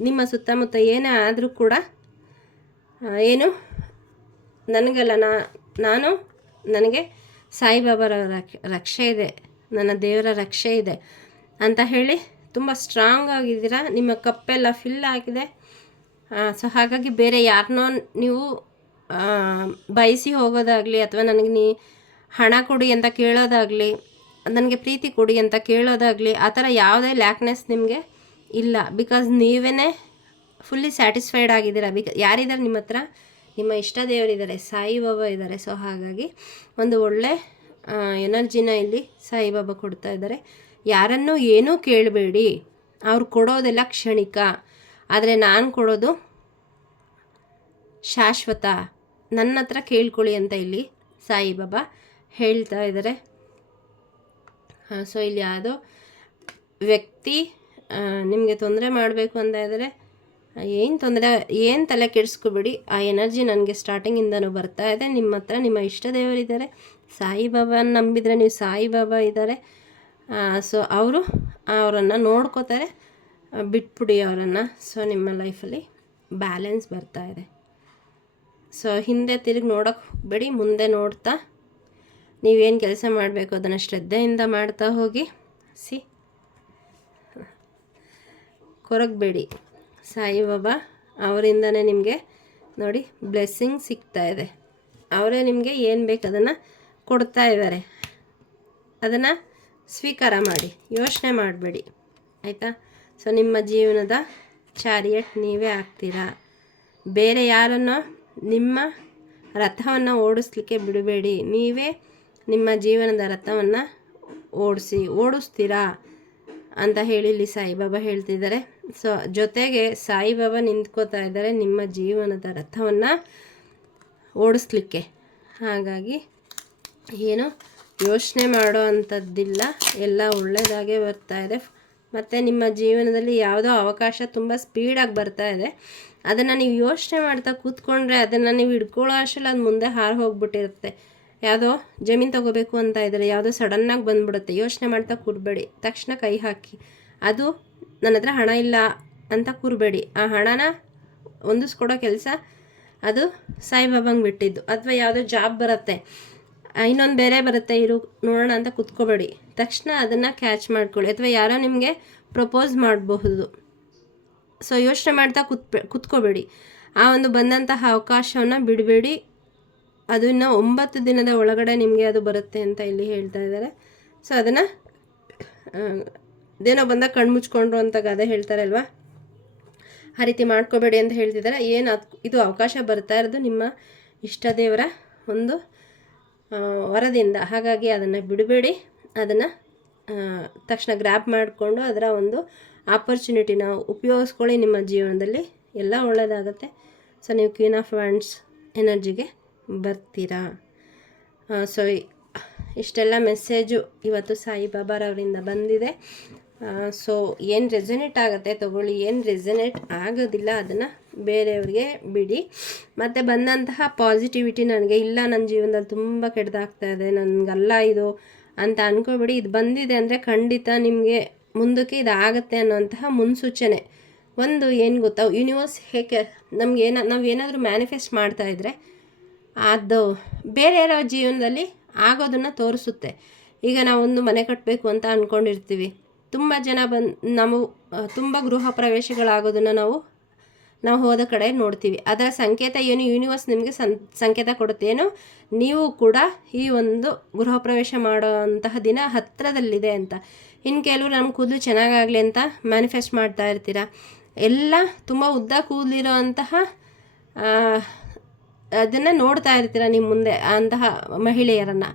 ನಿಮ್ಮ ಸುತ್ತಮುತ್ತ ಏನೇ ಆದರೂ ಕೂಡ ಏನು ನನಗಲ್ಲ, ನನಗೆ ಸಾಯಿಬಾಬಾರವರ ರಕ್ಷೆ ಇದೆ, ನನ್ನ ದೇವರ ರಕ್ಷೆ ಇದೆ ಅಂತ ಹೇಳಿ ತುಂಬ ಸ್ಟ್ರಾಂಗ್ ಆಗಿದ್ದೀರಾ. ನಿಮ್ಮ ಕಪ್ಪೆಲ್ಲ ಫಿಲ್ ಆಗಿದೆ. ಸೊ ಹಾಗಾಗಿ ಬೇರೆ ಯಾರನ್ನೋ ನೀವು ಬಯಸಿ ಹೋಗೋದಾಗಲಿ, ಅಥವಾ ನನಗೆ ಹಣ ಕೊಡಿ ಅಂತ ಕೇಳೋದಾಗಲಿ, ನನಗೆ ಪ್ರೀತಿ ಕೊಡಿ ಅಂತ ಕೇಳೋದಾಗಲಿ, ಆ ಥರ ಯಾವುದೇ ಲ್ಯಾಕ್ನೆಸ್ ನಿಮಗೆ ಇಲ್ಲ. ಬಿಕಾಸ್ ನೀವೇ ಫುಲ್ಲಿ ಸ್ಯಾಟಿಸ್ಫೈಡ್ ಆಗಿದ್ದೀರಾ. ಯಾರಿದ್ದಾರೆ ನಿಮ್ಮ ಹತ್ರ? ನಿಮ್ಮ ಇಷ್ಟ ದೇವರಿದ್ದಾರೆ, ಸಾಯಿಬಾಬಾ ಇದ್ದಾರೆ. ಸೊ ಹಾಗಾಗಿ ಒಂದು ಒಳ್ಳೆ ಎನರ್ಜಿನ ಇಲ್ಲಿ ಸಾಯಿಬಾಬಾ ಕೊಡ್ತಾ ಇದ್ದಾರೆ. ಯಾರನ್ನೂ ಏನೂ ಕೇಳಬೇಡಿ, ಅವ್ರು ಕೊಡೋದೆಲ್ಲ ಕ್ಷಣಿಕ, ಆದರೆ ನಾನು ಕೊಡೋದು ಶಾಶ್ವತ ನನ್ನ ಹತ್ರ ಕೇಳ್ಕೊಳ್ಳಿ ಅಂತ ಇಲ್ಲಿ ಸಾಯಿಬಾಬಾ ಹೇಳ್ತಾ ಇದ್ದಾರೆ. ಸೊ ಇಲ್ಲಿ ಯಾವುದೋ ವ್ಯಕ್ತಿ ನಿಮಗೆ ತೊಂದರೆ ಮಾಡಬೇಕು ಅಂತ ಇದ್ದಾರೆ. ಏನು ತಲೆ ಕೆಡಿಸ್ಕೊಬೇಡಿ. ಆ ಎನರ್ಜಿ ನನಗೆ ಸ್ಟಾರ್ಟಿಂಗಿಂದನೂ ಬರ್ತಾ ಇದೆ. ನಿಮ್ಮ ಹತ್ರ ನಿಮ್ಮ ಇಷ್ಟ ದೇವರಿದ್ದಾರೆ. ಸಾಯಿಬಾಬಾನ ನಂಬಿದರೆ ನೀವು ಸಾಯಿಬಾಬಾ ಇದ್ದಾರೆ. ಸೊ ಅವರನ್ನು ನೋಡ್ಕೋತಾರೆ. ಬಿಟ್ಬಿಡಿ ಅವರನ್ನು. ಸೊ ನಿಮ್ಮ ಲೈಫಲ್ಲಿ ಬ್ಯಾಲೆನ್ಸ್ ಬರ್ತಾ ಇದೆ. ಸೊ ಹಿಂದೆ ತಿರುಗಿ ನೋಡೋಕ್ಕೆ ಹೋಗಬೇಡಿ, ಮುಂದೆ ನೋಡ್ತಾ ನೀವೇನು ಕೆಲಸ ಮಾಡಬೇಕು ಅದನ್ನು ಶ್ರದ್ಧೆಯಿಂದ ಮಾಡ್ತಾ ಹೋಗಿ. ಕೊರಗಬೇಡಿ. ಸಾಯಿಬಾಬಾ ಅವರಿಂದನೇ ನಿಮಗೆ ನೋಡಿ ಬ್ಲೆಸ್ಸಿಂಗ್ ಸಿಗ್ತಾ ಇದೆ. ಅವರೇ ನಿಮಗೆ ಏನು ಬೇಕು ಅದನ್ನು ಕೊಡ್ತಾ ಇದ್ದಾರೆ. ಅದನ್ನು ಸ್ವೀಕಾರ ಮಾಡಿ, ಯೋಚನೆ ಮಾಡಬೇಡಿ, ಆಯಿತಾ? ಸೊ ನಿಮ್ಮ ಜೀವನದ ಚಾರಿಯಟ್ ನೀವೇ ಆಗ್ತೀರಾ. ಬೇರೆ ಯಾರನ್ನೋ ನಿಮ್ಮ ರಥವನ್ನು ಓಡಿಸ್ಲಿಕ್ಕೆ ಬಿಡಬೇಡಿ. ನೀವೇ ನಿಮ್ಮ ಜೀವನದ ರಥವನ್ನು ಓಡಿಸ್ತೀರಾ ಅಂತ ಹೇಳಿ ಇಲ್ಲಿ ಸಾಯಿಬಾಬಾ ಹೇಳ್ತಿದ್ದಾರೆ. ಸೊ ಜೊತೆಗೆ ಸಾಯಿಬಾಬಾ ನಿಂತ್ಕೋತಾ ಇದ್ದಾರೆ ನಿಮ್ಮ ಜೀವನದ ರಥವನ್ನು ಓಡಿಸ್ಲಿಕ್ಕೆ. ಹಾಗಾಗಿ ಏನು ಯೋಚನೆ ಮಾಡೋ ಅಂಥದ್ದಿಲ್ಲ, ಎಲ್ಲ ಒಳ್ಳೆಯದಾಗೇ ಬರ್ತಾ ಇದೆ. ಮತ್ತು ನಿಮ್ಮ ಜೀವನದಲ್ಲಿ ಯಾವುದೋ ಅವಕಾಶ ತುಂಬ ಸ್ಪೀಡಾಗಿ ಬರ್ತಾ ಇದೆ. ಅದನ್ನು ನೀವು ಯೋಚನೆ ಮಾಡ್ತಾ ಕೂತ್ಕೊಂಡ್ರೆ ಅದನ್ನು ನೀವು ಹಿಡ್ಕೊಳ್ಳೋ ಅಷ್ಟರಲ್ಲಿ ಅದು ಮುಂದೆ ಹಾರು ಹೋಗ್ಬಿಟ್ಟಿರುತ್ತೆ. ಯಾವುದೋ ಜಮೀನು ತೊಗೋಬೇಕು ಅಂತ ಇದ್ದರೆ ಯಾವುದೋ ಸಡನ್ನಾಗಿ ಬಂದುಬಿಡುತ್ತೆ. ಯೋಚನೆ ಮಾಡ್ತಾ ಕೂರಬೇಡಿ, ತಕ್ಷಣ ಕೈ ಹಾಕಿ. ಅದು ನನ್ನ ಹತ್ರ ಹಣ ಇಲ್ಲ ಅಂತ ಕೂರಬೇಡಿ. ಆ ಹಣನ ಹೊಂದಿಸ್ಕೊಡೋ ಕೆಲಸ ಅದು ಸಾಯಿಬಾಬಂಗೆ ಬಿಟ್ಟಿದ್ದು. ಅಥವಾ ಯಾವುದೋ ಜಾಬ್ ಬರುತ್ತೆ, ಇನ್ನೊಂದು ಬೇರೆ ಬರುತ್ತೆ, ನೋಡೋಣ ಅಂತ ಕೂತ್ಕೋಬೇಡಿ. ತಕ್ಷಣ ಅದನ್ನು ಕ್ಯಾಚ್ ಮಾಡ್ಕೊಳ್ಳಿ. ಅಥವಾ ಯಾರೋ ನಿಮಗೆ ಪ್ರಪೋಸ್ ಮಾಡಬಹುದು. ಸೊ ಯೋಚನೆ ಮಾಡ್ತಾ ಕೂತ್ಕೋಬೇಡಿ. ಆ ಒಂದು ಬಂದಂತಹ ಅವಕಾಶವನ್ನು ಬಿಡಬೇಡಿ. ಅದು ಇನ್ನು 9 ದಿನದ ಒಳಗಡೆ ನಿಮಗೆ ಅದು ಬರುತ್ತೆ ಅಂತ ಇಲ್ಲಿ ಹೇಳ್ತಾ ಇದ್ದಾರೆ. ಸೊ ಅದನ್ನು ಇದೇನೋ ಬಂದಾಗ ಕಣ್ಣು ಮುಚ್ಕೊಂಡ್ರು ಅಂತ ಗಾದೆ ಹೇಳ್ತಾರೆ ಅಲ್ವಾ, ಆ ರೀತಿ ಮಾಡ್ಕೋಬೇಡಿ ಅಂತ ಹೇಳ್ತಿದ್ದಾರೆ. ಇದು ಅವಕಾಶ ಬರ್ತಾ ಇರೋದು ನಿಮ್ಮ ಇಷ್ಟ ದೇವರ ಒಂದು ವರದಿಂದ. ಹಾಗಾಗಿ ಅದನ್ನು ಬಿಡಬೇಡಿ. ಅದನ್ನು ತಕ್ಷಣ ಗ್ರ್ಯಾಬ್ ಮಾಡಿಕೊಂಡು ಅದರ ಒಂದು ಆಪರ್ಚುನಿಟಿನ ಉಪಯೋಗಿಸ್ಕೊಳ್ಳಿ. ನಿಮ್ಮ ಜೀವನದಲ್ಲಿ ಎಲ್ಲ ಒಳ್ಳೆಯದಾಗುತ್ತೆ. ಸೊ ನೀವು ಕ್ವೀನ್ ಆಫ್ ವ್ಯಾಂಡ್ಸ್ ಎನರ್ಜಿಗೆ ಬರ್ತೀರಾ. ಸೊ ಇಷ್ಟೆಲ್ಲ ಮೆಸೇಜು ಇವತ್ತು ಸಾಯಿಬಾಬಾರವರಿಂದ ಬಂದಿದೆ. ಸೊ ಏನು ರೆಸನೇಟ್ ಆಗುತ್ತೆ ತೊಗೊಳ್ಳಿ, ಏನು ರೆಸನೇಟ್ ಆಗೋದಿಲ್ಲ ಅದನ್ನು ಬೇರೆಯವ್ರಿಗೆ ಬಿಡಿ. ಮತ್ತು ಬಂದಂತಹ ಪಾಸಿಟಿವಿಟಿ ನನಗೆ ಇಲ್ಲ, ನನ್ನ ಜೀವನದಲ್ಲಿ ತುಂಬ ಕೆಟ್ಟದಾಗ್ತಾ ಇದೆ, ನನಗಲ್ಲ ಇದು ಅಂತ ಅಂದ್ಕೋಬೇಡಿ. ಇದು ಬಂದಿದೆ ಅಂದರೆ ಖಂಡಿತ ನಿಮಗೆ ಮುಂದಕ್ಕೆ ಇದಾಗುತ್ತೆ ಅನ್ನೋಂತಹ ಮುನ್ಸೂಚನೆ. ಒಂದು ಏನು ಗೊತ್ತಾ, ಯೂನಿವರ್ಸ್ ಹೇಗೆ ನಾವೇನಾದರೂ ಮ್ಯಾನಿಫೆಸ್ಟ್ ಮಾಡ್ತಾಯಿದ್ರೆ ಅದು ಬೇರೆಯವರ ಜೀವನದಲ್ಲಿ ಆಗೋದನ್ನು ತೋರಿಸುತ್ತೆ. ಈಗ ನಾವೊಂದು ಮನೆ ಕಟ್ಟಬೇಕು ಅಂತ ಅಂದ್ಕೊಂಡಿರ್ತೀವಿ. ತುಂಬ ಜನ ನಾವು ತುಂಬ ಗೃಹ ಪ್ರವೇಶಗಳಾಗೋದನ್ನು ನಾವು ಹೋದ ಕಡೆ ನೋಡ್ತೀವಿ. ಅದರ ಸಂಕೇತ ಏನು, ಯೂನಿವರ್ಸ್ ನಿಮಗೆ ಸಂಕೇತ ಕೊಡುತ್ತೇನು, ನೀವು ಕೂಡ ಈ ಒಂದು ಗೃಹ ಪ್ರವೇಶ ಮಾಡೋ ಅಂತಹ ದಿನ ಹತ್ತಿರದಲ್ಲಿದೆ ಅಂತ. ಇನ್ನು ಕೆಲವರು ನಮ್ಮ ಕೂದಲು ಚೆನ್ನಾಗಾಗಲಿ ಅಂತ ಮ್ಯಾನಿಫೆಸ್ಟ್ ಮಾಡ್ತಾ ಇರ್ತೀರ. ಎಲ್ಲ ತುಂಬ ಉದ್ದ ಕೂದಲಿರೋ ಅಂತಹ ಅದನ್ನು ನೋಡ್ತಾ ಇರ್ತೀರ ನಿಮ್ಮ ಮುಂದೆ ಅಂತಹ ಮಹಿಳೆಯರನ್ನು.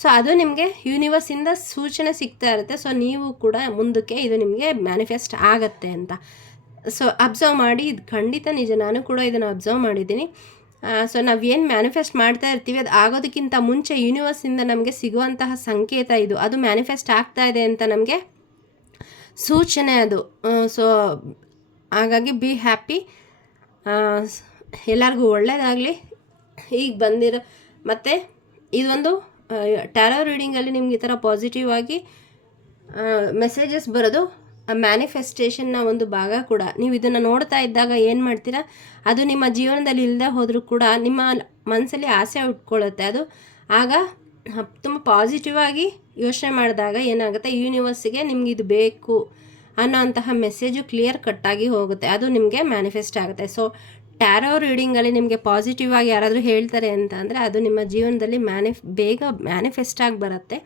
ಸೊ ಅದು ನಿಮಗೆ ಯೂನಿವರ್ಸಿಂದ ಸೂಚನೆ ಸಿಗ್ತಾ ಇರುತ್ತೆ. ಸೊ ನೀವು ಕೂಡ ಮುಂದಕ್ಕೆ ಇದು ನಿಮಗೆ ಮ್ಯಾನಿಫೆಸ್ಟ್ ಆಗತ್ತೆ ಅಂತ. ಸೊ ಅಬ್ಸರ್ವ್ ಮಾಡಿ, ಇದು ಖಂಡಿತ ನಿಜ. ನಾನು ಕೂಡ ಇದನ್ನು ಅಬ್ಸರ್ವ್ ಮಾಡಿದ್ದೀನಿ. ಸೊ ನಾವೇನು ಮ್ಯಾನಿಫೆಸ್ಟ್ ಮಾಡ್ತಾ ಇರ್ತೀವಿ ಅದು ಆಗೋದಕ್ಕಿಂತ ಮುಂಚೆ ಯೂನಿವರ್ಸಿಂದ ನಮಗೆ ಸಿಗುವಂತಹ ಸಂಕೇತ ಇದು. ಅದು ಮ್ಯಾನಿಫೆಸ್ಟ್ ಆಗ್ತಾ ಇದೆ ಅಂತ ನಮಗೆ ಸೂಚನೆ ಅದು. ಸೊ ಹಾಗಾಗಿ ಬಿ ಹ್ಯಾಪಿ. ಎಲ್ಲರಿಗೂ ಒಳ್ಳೆಯದಾಗಲಿ. ಈಗ ಬಂದಿರೋ ಮತ್ತು ಇದೊಂದು ಟ್ಯಾರೋ ರೀಡಿಂಗಲ್ಲಿ ನಿಮ್ಗೆ ಈ ಥರ ಪಾಸಿಟಿವ್ ಆಗಿ ಮೆಸೇಜಸ್ ಬರೋದು ಮ್ಯಾನಿಫೆಸ್ಟೇಷನ್ನ ಒಂದು ಭಾಗ ಕೂಡ. ನೀವು ಇದನ್ನು ನೋಡ್ತಾ ಇದ್ದಾಗ ಏನು ಮಾಡ್ತೀರಾ, ಅದು ನಿಮ್ಮ ಜೀವನದಲ್ಲಿ ಇಲ್ಲದೆ ಹೋದರೂ ಕೂಡ ನಿಮ್ಮ ಮನಸ್ಸಲ್ಲಿ ಆಸೆ ಉಟ್ಕೊಳ್ಳುತ್ತೆ. ಅದು ಆಗ ತುಂಬ ಪಾಸಿಟಿವ್ ಆಗಿ ಯೋಚನೆ ಮಾಡಿದಾಗ ಏನಾಗುತ್ತೆ, ಯೂನಿವರ್ಸಿಗೆ ನಿಮ್ಗೆ ಇದು ಬೇಕು ಅನ್ನೋ ಅಂತಹ ಮೆಸೇಜು ಕ್ಲಿಯರ್ ಕಟ್ಟಾಗಿ ಹೋಗುತ್ತೆ. ಅದು ನಿಮಗೆ ಮ್ಯಾನಿಫೆಸ್ಟ್ ಆಗುತ್ತೆ. ಸೊ ಟ್ಯಾರೋ ರೀಡಿಂಗಲ್ಲಿ ನಿಮಗೆ ಪಾಸಿಟಿವ್ ಆಗಿ ಯಾರಾದರೂ ಹೇಳ್ತಾರೆ ಅಂತ ಅಂದರೆ ಅದು ನಿಮ್ಮ ಜೀವನದಲ್ಲಿ ಬೇಗ ಮ್ಯಾನಿಫೆಸ್ಟ್ ಆಗಿ ಬರುತ್ತೆ.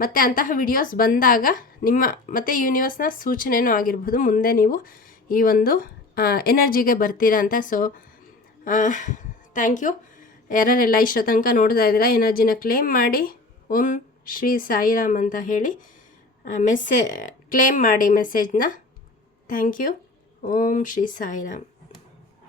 ಮತ್ತು ಅಂತಹ ವಿಡಿಯೋಸ್ ಬಂದಾಗ ನಿಮ್ಮ ಮತ್ತು ಯೂನಿವರ್ಸ್ನ ಸೂಚನೆಯೂ ಆಗಿರ್ಬೋದು, ಮುಂದೆ ನೀವು ಈ ಒಂದು ಎನರ್ಜಿಗೆ ಬರ್ತೀರಾ ಅಂತ. So thank you. ಯಾರೆಲ್ಲ ಇಷ್ಟೋ ತನಕ ನೋಡ್ತಾ ಇದ್ದೀರಾ, ಎನರ್ಜಿನ ಕ್ಲೇಮ್ ಮಾಡಿ ಓಂ ಶ್ರೀ ಸಾಯಿರಾಮ್ ಅಂತ ಹೇಳಿ ಕ್ಲೇಮ್ ಮಾಡಿ ಮೆಸೇಜ್ನ. Thank you. ಓಂ ಶ್ರೀ ಸಾಯಿರಾಮ್.